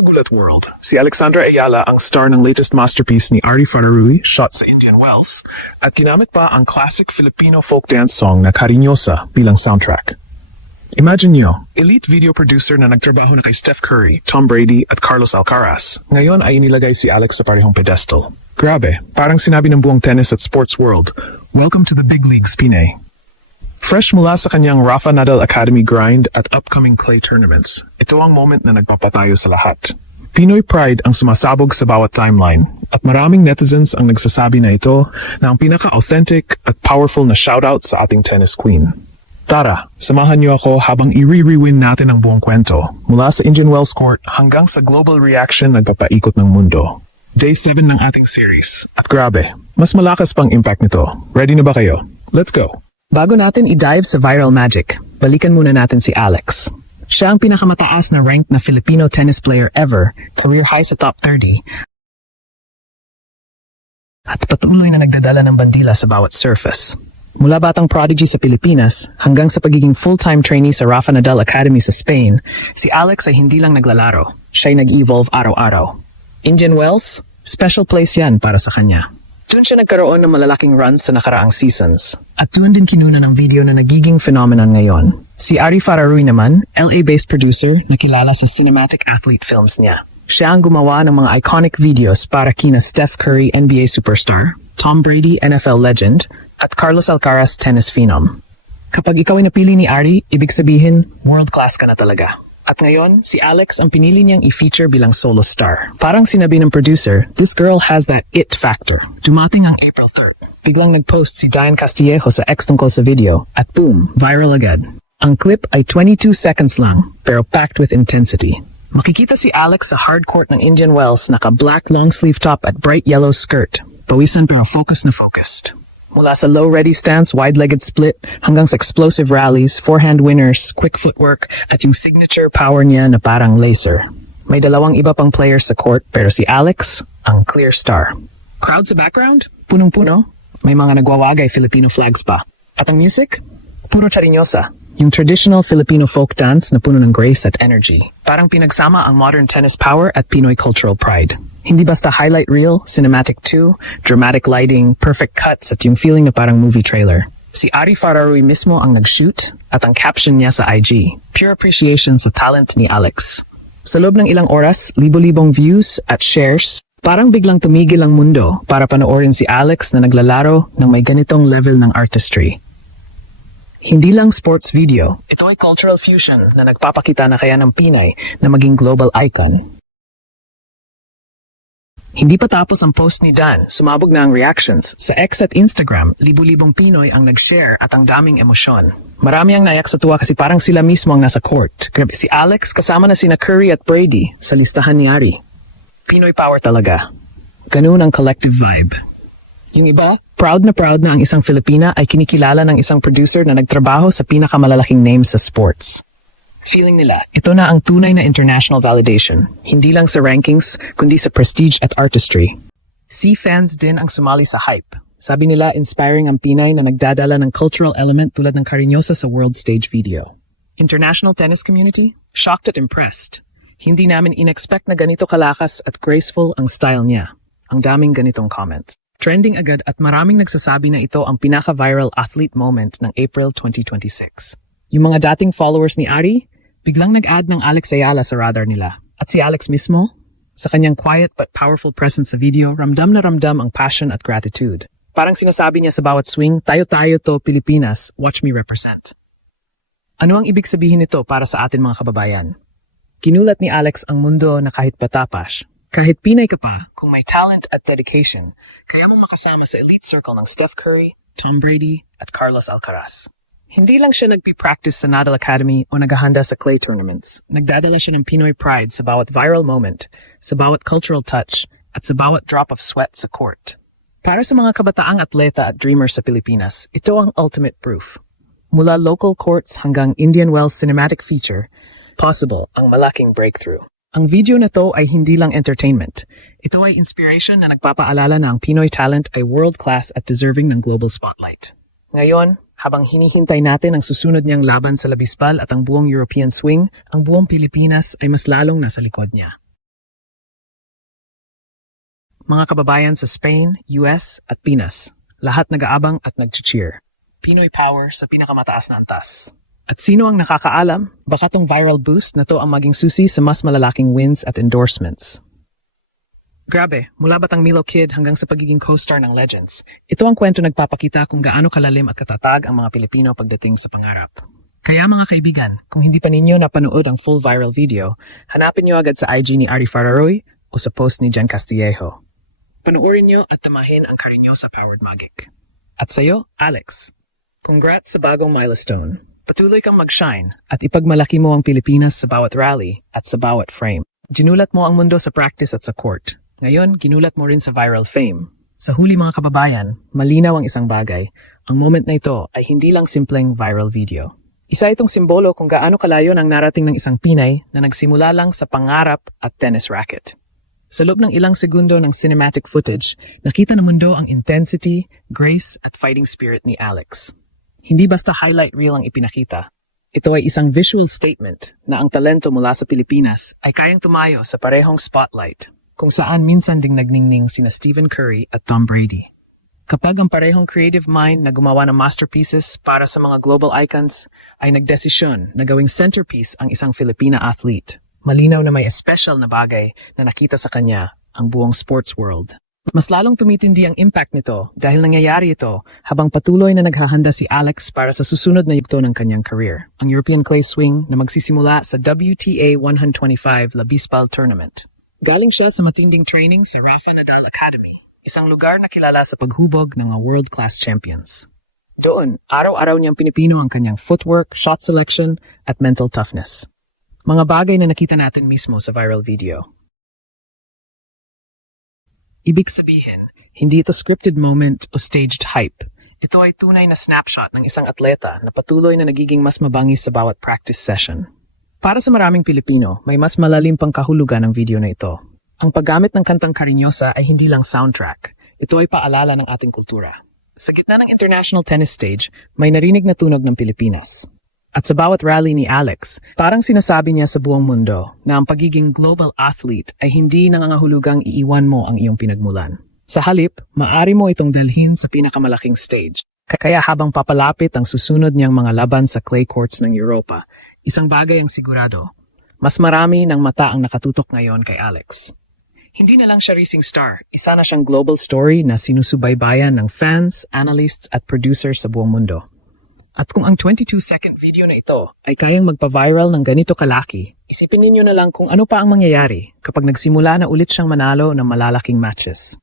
Magulat World. Si Alexandra Ayala ang star ng latest masterpiece ni Ari Fararui, shot sa Indian Wells. At ginamit pa ang classic Filipino folk dance song na Cariñosa bilang soundtrack. Imagine nyo, elite video producer na nagtrabaho na kay Steph Curry, Tom Brady at Carlos Alcaraz. Ngayon ay inilagay si Alex sa parehong pedestal. Grabe, parang sinabi ng buong tennis at sports world, welcome to the big leagues, Pinay. Fresh mula sa kanyang Rafa Nadal Academy grind at upcoming clay tournaments, ito ang moment na nagpapatayo sa lahat. Pinoy pride ang sumasabog sa bawat timeline at maraming netizens ang nagsasabi na ito na ang pinaka-authentic at powerful na shoutout sa ating tennis queen. Tara, samahan niyo ako habang i-rewind natin ang buong kwento mula sa Indian Wells Court hanggang sa global reaction na nagpapaikot ng mundo. Day 7 ng ating series. At grabe, mas malakas pang impact nito. Ready na ba kayo? Let's go! Bago natin i-dive sa viral magic, balikan muna natin si Alex. Siya ang pinakamataas na ranked na Filipino tennis player ever, career high sa top 30, at patuloy na nagdadala ng bandila sa bawat surface. Mula batang prodigy sa Pilipinas hanggang sa pagiging full-time trainee sa Rafa Nadal Academy sa Spain, si Alex ay hindi lang naglalaro, siya'y nag-evolve araw-araw. Indian Wells, special place yan para sa kanya. Doon siya nagkaroon ng malalaking runs sa nakaraang seasons. At doon din kinuna ng video na nagiging phenomenon ngayon. Si Ari Fararui naman, LA-based producer na kilala sa cinematic athlete films niya. Siya ang gumawa ng mga iconic videos para kina Steph Curry, NBA superstar, Tom Brady, NFL legend, at Carlos Alcaraz, tennis phenom. Kapag ikaw ay napili ni Ari, ibig sabihin, world-class ka na talaga. At ngayon, si Alex ang pinili niyang i-feature bilang solo star. Parang sinabi ng producer, this girl has that it factor. Dumating ang April 3rd. Biglang nag-post si Diane Castillejo sa ex tungkol sa video at boom, viral agad. Ang clip ay 22 seconds lang, pero packed with intensity. Makikita si Alex sa hardcourt ng Indian Wells naka-black long-sleeve top at bright yellow skirt. Pawisan pero focused na focused. Mula sa low-ready stance, wide-legged split, hanggang sa explosive rallies, forehand winners, quick footwork, at yung signature power niya na parang laser. May dalawang iba pang players sa court, pero si Alex, ang clear star. Crowd sa background? Punong-puno. May mga nagwawagay Filipino flags pa. At ang music? Puro Cariñosa. Yung traditional Filipino folk dance na puno ng grace at energy. Parang pinagsama ang modern tennis power at Pinoy cultural pride. Hindi basta highlight reel, cinematic too, dramatic lighting, perfect cuts at yung feeling na parang movie trailer. Si Ari Fararui mismo ang nag-shoot at ang caption niya sa IG, pure appreciation sa talent ni Alex. Sa loob ng ilang oras, libo-libong views at shares, parang biglang tumigil ang mundo para panoorin si Alex na naglalaro ng may ganitong level ng artistry. Hindi lang sports video, ito ay cultural fusion na nagpapakita na kaya ng Pinay na maging global icon. Hindi pa tapos ang post ni Dan, sumabog na ang reactions. Sa X at Instagram, libu-libong Pinoy ang nag-share at ang daming emosyon. Marami ang nayak sa tuwa kasi parang sila mismo ang nasa court. Grabe, si Alex kasama na sina Curry at Brady sa listahan ni Ari. Pinoy power talaga. Ganun ang collective vibe. Yung iba, proud na ang isang Filipina ay kinikilala ng isang producer na nagtrabaho sa pinakamalalaking names sa sports. Feeling nila, ito na ang tunay na international validation, hindi lang sa rankings, kundi sa prestige at artistry. C-fans din ang sumali sa hype. Sabi nila, inspiring ang Pinay na nagdadala ng cultural element tulad ng Cariñosa sa world stage video. International tennis community? Shocked at impressed. Hindi namin inexpect na ganito kalakas at graceful ang style niya. Ang daming ganitong comments. Trending agad at maraming nagsasabi na ito ang pinaka-viral athlete moment ng April 2026. Yung mga dating followers ni Ari, biglang nag-add ng Alex Ayala sa radar nila. At si Alex mismo, sa kanyang quiet but powerful presence sa video, ramdam na ramdam ang passion at gratitude. Parang sinasabi niya sa bawat swing, tayo-tayo to Pilipinas, watch me represent. Ano ang ibig sabihin nito para sa atin mga kababayan? Kinulat ni Alex ang mundo na kahit patapas, kahit Pinay ka pa, kung may talent at dedication, kaya mong makasama sa elite circle ng Steph Curry, Tom Brady, at Carlos Alcaraz. Hindi lang siya nagpi-practice sa Nadal Academy o naghahanda sa clay tournaments. Nagdadala siya ng Pinoy pride sa bawat viral moment, sa bawat cultural touch, at sa bawat drop of sweat sa court. Para sa mga kabataang atleta at dreamers sa Pilipinas, ito ang ultimate proof. Mula local courts hanggang Indian Wells cinematic feature, possible ang malaking breakthrough. Ang video na to ay hindi lang entertainment. Ito ay inspiration na nagpapaalala na ang Pinoy talent ay world-class at deserving ng global spotlight. Ngayon, habang hinihintay natin ang susunod niyang laban sa Labisbal at ang buong European swing, ang buong Pilipinas ay mas lalong nasa likod niya. Mga kababayan sa Spain, US at Pinas, lahat nag-aabang at nag-cheer. Pinoy power sa pinakamataas na antas. At sino ang nakakaalam? Baka tong viral boost na to ang maging susi sa mas malalaking wins at endorsements. Grabe, mula Batang Milo Kid hanggang sa pagiging co-star ng Legends, ito ang kwento nagpapakita kung gaano kalalim at katatag ang mga Pilipino pagdating sa pangarap. Kaya mga kaibigan, kung hindi pa ninyo napanood ang full viral video, hanapin nyo agad sa IG ni Ari Fararoy o sa post ni Jan Castillejo. Panoorin nyo at tamahin ang Cariñosa Powered Magic. At sa'yo, Alex, congrats sa bagong milestone. Patuloy kang mag-shine at ipagmalaki mo ang Pilipinas sa bawat rally at sa bawat frame. Ginulat mo ang mundo sa practice at sa court. Ngayon, ginulat mo rin sa viral fame. Sa huli mga kababayan, malinaw ang isang bagay. Ang moment na ito ay hindi lang simpleng viral video. Isa itong simbolo kung gaano kalayo ang narating ng isang Pinay na nagsimula lang sa pangarap at tennis racket. Sa loob ng ilang segundo ng cinematic footage, nakita ng mundo ang intensity, grace at fighting spirit ni Alex. Hindi basta highlight reel ang ipinakita. Ito ay isang visual statement na ang talento mula sa Pilipinas ay kayang tumayo sa parehong spotlight, kung saan minsan ding nagningning sina Stephen Curry at Tom Brady. Kapag ang parehong creative mind na gumawa ng masterpieces para sa mga global icons ay nagdesisyon na gawing centerpiece ang isang Filipina athlete, malinaw na may special na bagay na nakita sa kanya ang buong sports world. Mas lalong tumitindi ang impact nito dahil nangyayari ito habang patuloy na naghahanda si Alex para sa susunod na yugto ng kanyang career, ang European Clay Swing na magsisimula sa WTA 125 La Bisbal Tournament. Galing siya sa matinding training sa Rafa Nadal Academy, isang lugar na kilala sa paghubog ng mga world-class champions. Doon, araw-araw niyang pinipino ang kanyang footwork, shot selection, at mental toughness. Mga bagay na nakita natin mismo sa viral video. Ibig sabihin, hindi ito scripted moment o staged hype. Ito ay tunay na snapshot ng isang atleta na patuloy na nagiging mas mabangis sa bawat practice session. Para sa maraming Pilipino, may mas malalim pang kahulugan ng video na ito. Ang paggamit ng kantang Cariñosa ay hindi lang soundtrack. Ito ay paalala ng ating kultura. Sa gitna ng international tennis stage, may narinig na tunog ng Pilipinas. At sa bawat rally ni Alex, parang sinasabi niya sa buong mundo na ang pagiging global athlete ay hindi nangangahulugang iiwan mo ang iyong pinagmulan. Sa halip, maaari mo itong dalhin sa pinakamalaking stage. Kaya habang papalapit ang susunod niyang mga laban sa clay courts ng Europa, isang bagay ang sigurado. Mas marami ng mata ang nakatutok ngayon kay Alex. Hindi na lang siya racing star, isa na siyang global story na sinusubaybayan ng fans, analysts at producers sa buong mundo. At kung ang 22-second video na ito ay kayang magpa-viral ng ganito kalaki, isipin ninyo na lang kung ano pa ang mangyayari kapag nagsimula na ulit siyang manalo ng malalaking matches.